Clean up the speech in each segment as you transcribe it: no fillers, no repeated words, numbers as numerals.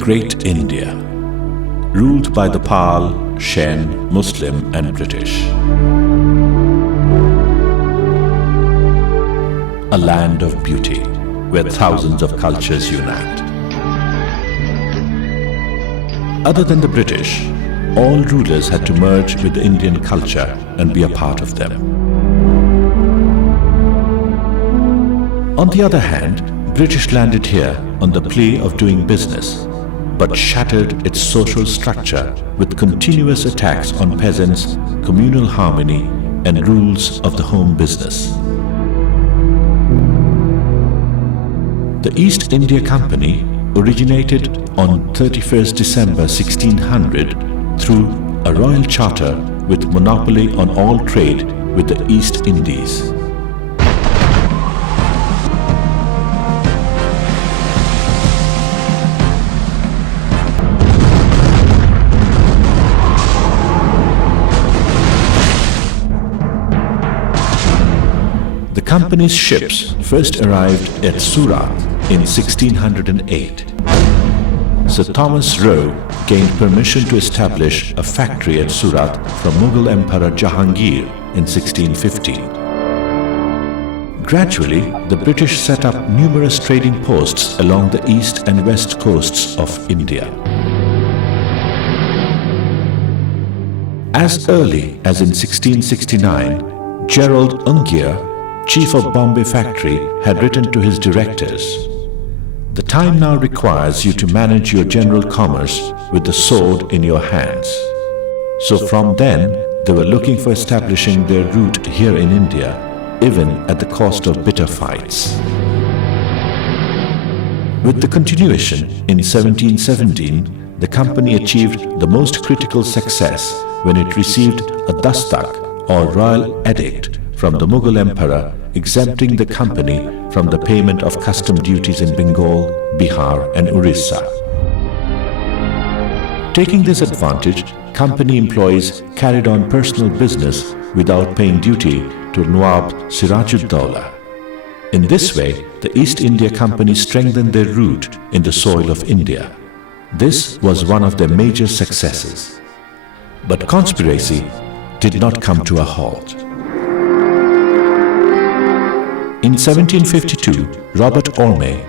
Great India, ruled by the Pal, Shen, Muslim and British. A land of beauty, where thousands of cultures unite. Other than the British, all rulers had to merge with the Indian culture and be a part of them. On the other hand, British landed here on the plea of doing business, but shattered its social structure with continuous attacks on peasants, communal harmony, and rules of the home business. The East India Company originated on 31st December 1600 through a royal charter with monopoly on all trade with the East Indies. The company's ships first arrived at Surat in 1608. Sir Thomas Roe gained permission to establish a factory at Surat from Mughal Emperor Jahangir in 1615. Gradually, the British set up numerous trading posts along the east and west coasts of India. As early as in 1669, Gerald Ungier, chief of Bombay factory, had written to his directors, "The time now requires you to manage your general commerce with the sword in your hands." So from then, they were looking for establishing their route here in India, even at the cost of bitter fights. With the continuation in 1717, the company achieved the most critical success when it received a dastak or royal edict from the Mughal emperor exempting the company from the payment of custom duties in Bengal, Bihar and Orissa. Taking this advantage, company employees carried on personal business without paying duty to Nawab Siraj-ud-Dowla. In this way, the East India Company strengthened their root in the soil of India. This was one of their major successes. But conspiracy did not come to a halt. In 1752, Robert Orme,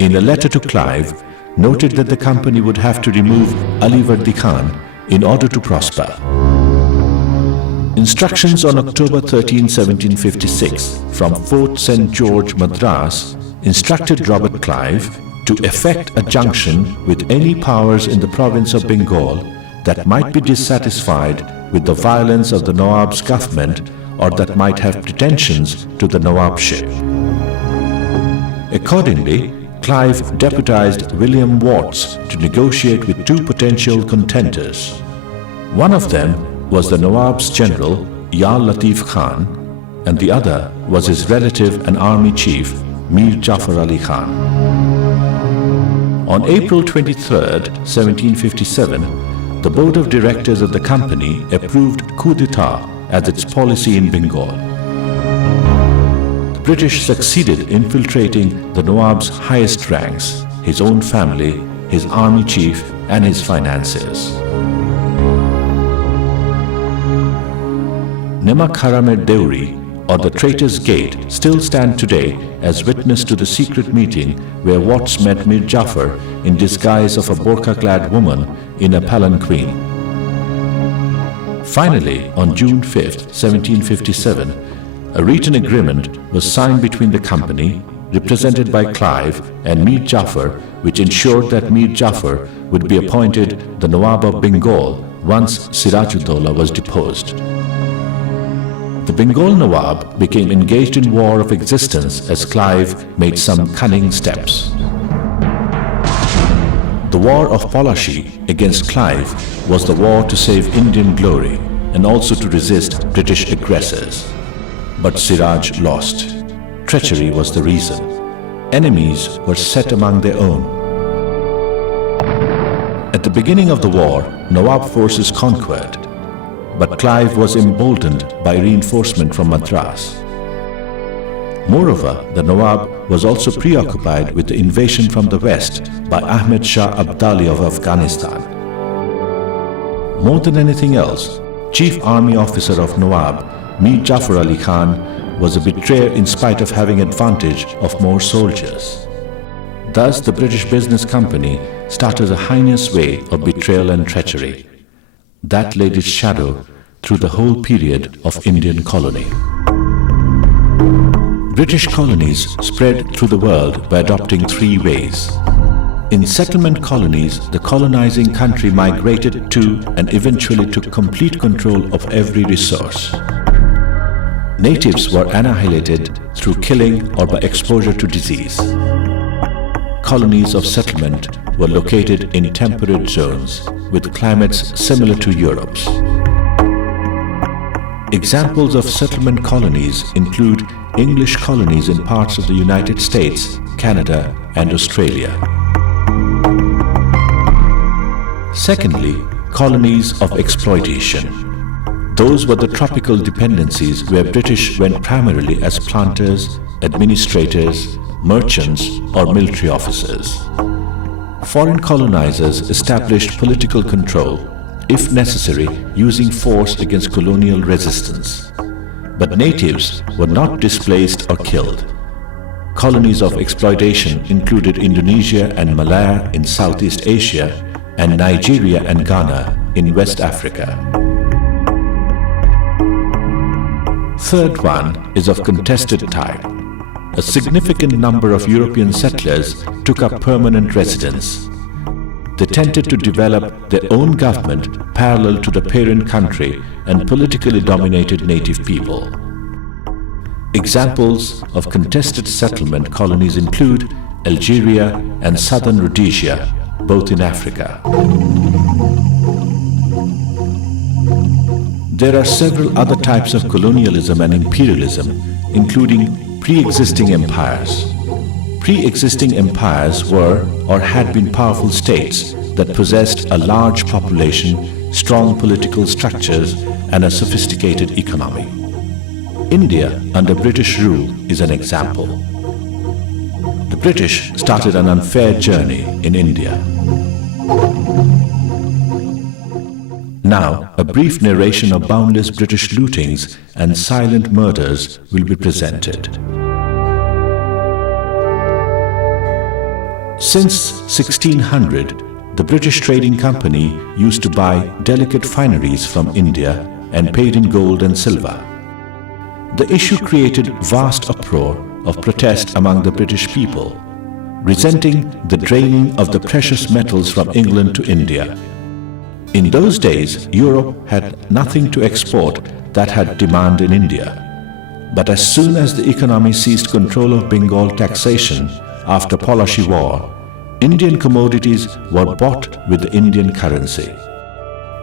in a letter to Clive, noted that the company would have to remove Ali Vardi Khan in order to prosper. Instructions on October 13, 1756, from Fort St. George, Madras, instructed Robert Clive to effect a junction with any powers in the province of Bengal that might be dissatisfied with the violence of the Nawab's government or that might have pretensions to the Nawabship. Accordingly, Clive deputized William Watts to negotiate with two potential contenders. One of them was the Nawab's general, Yar Latif Khan, and the other was his relative and army chief, Mir Jafar Ali Khan. On April 23, 1757, the board of directors of the company approved coup d'etat as its policy in Bengal. The British succeeded in infiltrating the Nawab's highest ranks, his own family, his army chief and his financiers. Nemak Haramer Deuri, or the Traitor's Gate, still stand today as witness to the secret meeting where Watts met Mir Jafar in disguise of a burqa-clad woman in a palanquin. Finally, on June 5, 1757, a written agreement was signed between the company, represented by Clive, and Mir Jafar, which ensured that Mir Jafar would be appointed the Nawab of Bengal once Siraj-ud-Dowla was deposed. The Bengal Nawab became engaged in war of existence as Clive made some cunning steps. The War of Palashi against Clive was the war to save Indian glory and also to resist British aggressors. But Siraj lost. Treachery was the reason. Enemies were set among their own. At the beginning of the war, Nawab forces conquered, but Clive was emboldened by reinforcement from Madras. Moreover, the Nawab was also preoccupied with the invasion from the west by Ahmed Shah Abdali of Afghanistan. More than anything else, Chief Army Officer of Nawab, Mir Jafar Ali Khan, was a betrayer in spite of having advantage of more soldiers. Thus, the British Business Company started a heinous way of betrayal and treachery that laid its shadow through the whole period of Indian colony. British colonies spread through the world by adopting three ways. In settlement colonies, the colonizing country migrated to and eventually took complete control of every resource. Natives were annihilated through killing or by exposure to disease. Colonies of settlement were located in temperate zones with climates similar to Europe's. Examples of settlement colonies include English colonies in parts of the United States, Canada, and Australia. Secondly, colonies of exploitation. Those were the tropical dependencies where British went primarily as planters, administrators, merchants, or military officers. Foreign colonizers established political control, if necessary, using force against colonial resistance. But natives were not displaced or killed. Colonies of exploitation included Indonesia and Malaya in Southeast Asia and Nigeria and Ghana in West Africa. Third one is of contested type. A significant number of European settlers took up permanent residence. They tended to develop their own government parallel to the parent country and politically dominated native people. Examples of contested settlement colonies include Algeria and southern Rhodesia, both in Africa. There are several other types of colonialism and imperialism, including pre-existing empires. Pre-existing empires were or had been powerful states that possessed a large population, strong political structures, and a sophisticated economy. India under British rule is an example. The British started an unfair journey in India. Now, a brief narration of boundless British lootings and silent murders will be presented. Since 1600, the British Trading Company used to buy delicate fineries from India and paid in gold and silver. The issue created vast uproar of protest among the British people, resenting the draining of the precious metals from England to India. In those days, Europe had nothing to export that had demand in India. But as soon as the economy seized control of Bengal taxation after Colachel War, Indian commodities were bought with the Indian currency.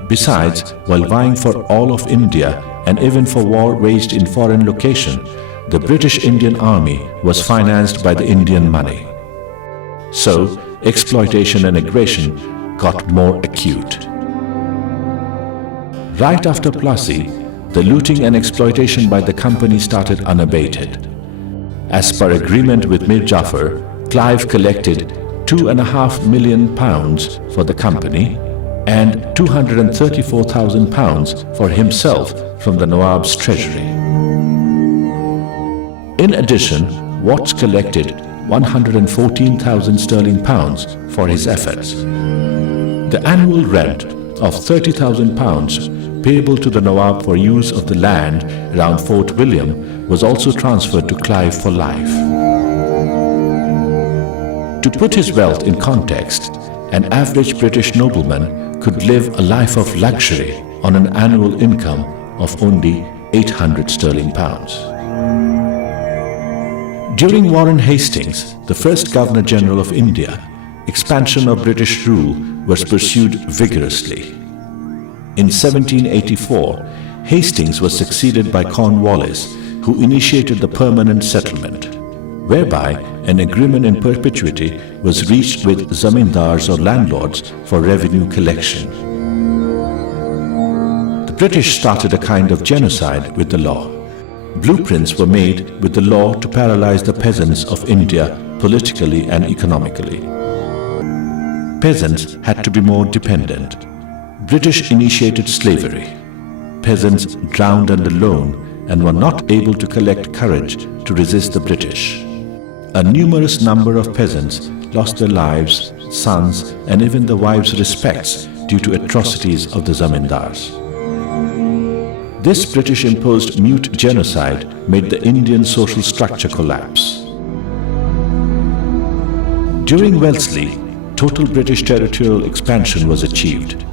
Besides, while vying for all of India and even for war waged in foreign location, the British Indian Army was financed by the Indian money. So, exploitation and aggression got more acute. Right after Plassey, the looting and exploitation by the company started unabated. As per agreement with Mir Jafar, Clive collected £2.5 million for the company and £234,000 for himself from the Nawab's treasury. In addition, Watts collected £114,000 for his efforts. The annual rent of £30,000 payable to the Nawab for use of the land around Fort William was also transferred to Clive for life. To put his wealth in context, an average British nobleman could live a life of luxury on an annual income of only £800. During Warren Hastings, the first Governor-General of India, expansion of British rule was pursued vigorously. In 1784, Hastings was succeeded by Cornwallis, who initiated the permanent settlement, whereby an agreement in perpetuity was reached with zamindars or landlords for revenue collection. The British started a kind of genocide with the law. Blueprints were made with the law to paralyze the peasants of India politically and economically. Peasants had to be more dependent. British initiated slavery. Peasants drowned under loan and were not able to collect courage to resist the British. A numerous number of peasants lost their lives, sons, and even the wives' respects due to atrocities of the zamindars. This British-imposed mute genocide made the Indian social structure collapse. During Wellesley, total British territorial expansion was achieved.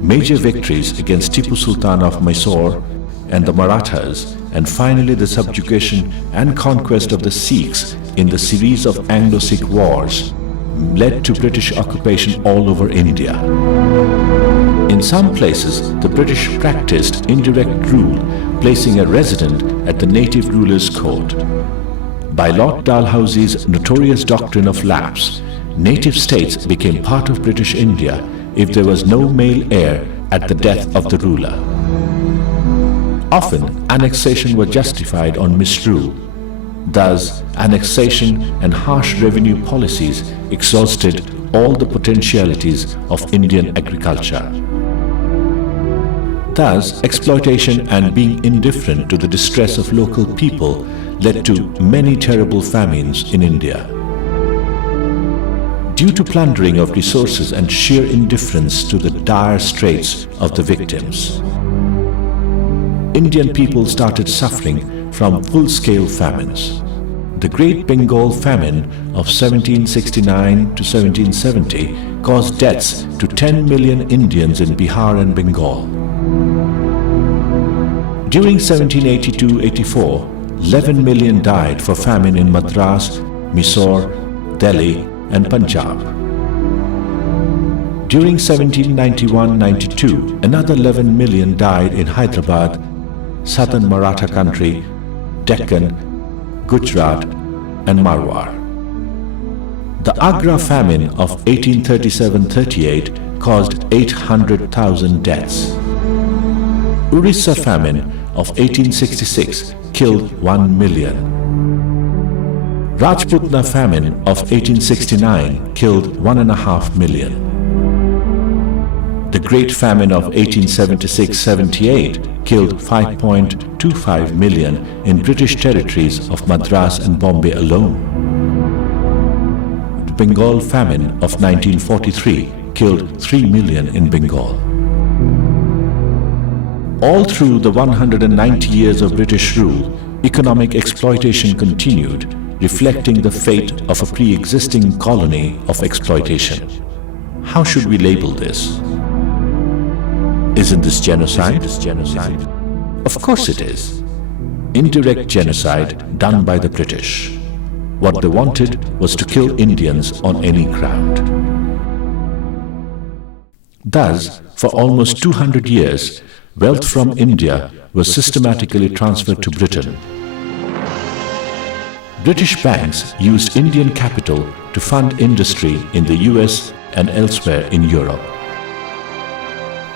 Major victories against Tipu Sultan of Mysore and the Marathas, and finally the subjugation and conquest of the Sikhs in the series of Anglo-Sikh wars led to British occupation all over India. In some places, the British practiced indirect rule, placing a resident at the native ruler's court. By Lord Dalhousie's notorious doctrine of lapse, native states became part of British India if there was no male heir at the death of the ruler. Often, annexation was justified on misrule. Thus, annexation and harsh revenue policies exhausted all the potentialities of Indian agriculture. Thus, exploitation and being indifferent to the distress of local people led to many terrible famines in India. Due to plundering of resources and sheer indifference to the dire straits of the victims, Indian people started suffering from full-scale famines. The Great Bengal Famine of 1769 to 1770 caused deaths to 10 million Indians in Bihar and Bengal. During 1782-84, 11 million died for famine in Madras, Mysore, Delhi, and Punjab. During 1791-92, another 11 million died in Hyderabad, southern Maratha country, Deccan, Gujarat, and Marwar. The Agra famine of 1837-38 caused 800,000 deaths. Orissa famine of 1866 killed 1 million. Rajputna famine of 1869 killed 1.5 million. The Great Famine of 1876-78 killed 5.25 million in British territories of Madras and Bombay alone. The Bengal Famine of 1943 killed 3 million in Bengal. All through the 190 years of British rule, economic exploitation continued, reflecting the fate of a pre-existing colony of exploitation. How should we label this? Isn't this genocide? Of course it is. Indirect genocide done by the British. What they wanted was to kill Indians on any ground. Thus, for almost 200 years, wealth from India was systematically transferred to Britain. British banks used Indian capital to fund industry in the US and elsewhere in Europe.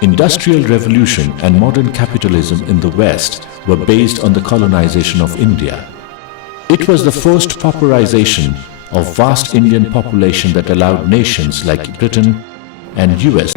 Industrial revolution and modern capitalism in the West were based on the colonization of India. It was the forced pauperization of vast Indian population that allowed nations like Britain and US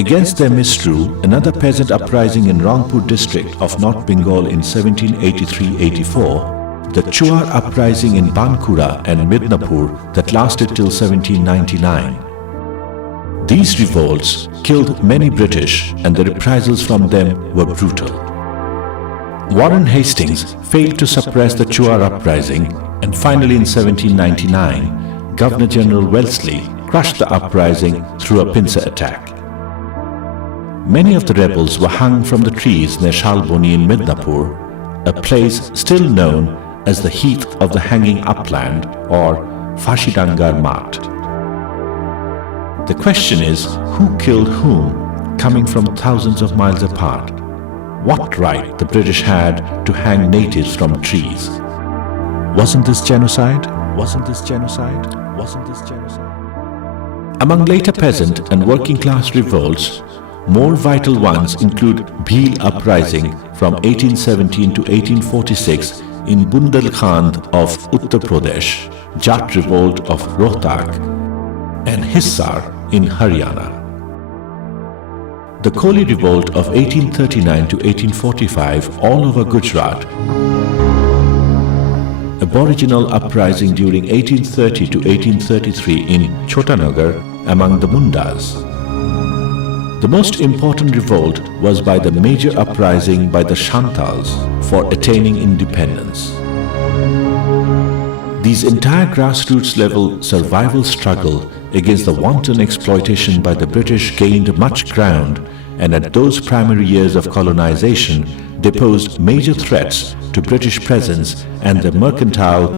Against their misrule, another peasant uprising in Rangpur district of North Bengal in 1783-84, the Chuar uprising in Bankura and Midnapur that lasted till 1799. These revolts killed many British and the reprisals from them were brutal. Warren Hastings failed to suppress the Chuar uprising, and finally in 1799, Governor-General Wellesley crushed the uprising through a pincer attack. Many of the rebels were hung from the trees near Shalboni in Midnapur, a place still known as the Heath of the Hanging Upland or Fashidangar Mat. The question is, who killed whom, coming from thousands of miles apart? What right the British had to hang natives from trees? Wasn't this genocide? Wasn't this genocide? Wasn't this genocide? Among later peasant and working class revolts, more vital ones include Bhil uprising from 1817 to 1846 in Bundelkhand of Uttar Pradesh, Jat revolt of Rohtak, and Hissar in Haryana. The Koli revolt of 1839 to 1845 all over Gujarat, Aboriginal uprising during 1830 to 1833 in Chotanagar among the Mundas. The most important revolt was by the major uprising by the Santals for attaining independence. These entire grassroots level survival struggle against the wanton exploitation by the British gained much ground, and at those primary years of colonization, they posed major threats to British presence and the mercantile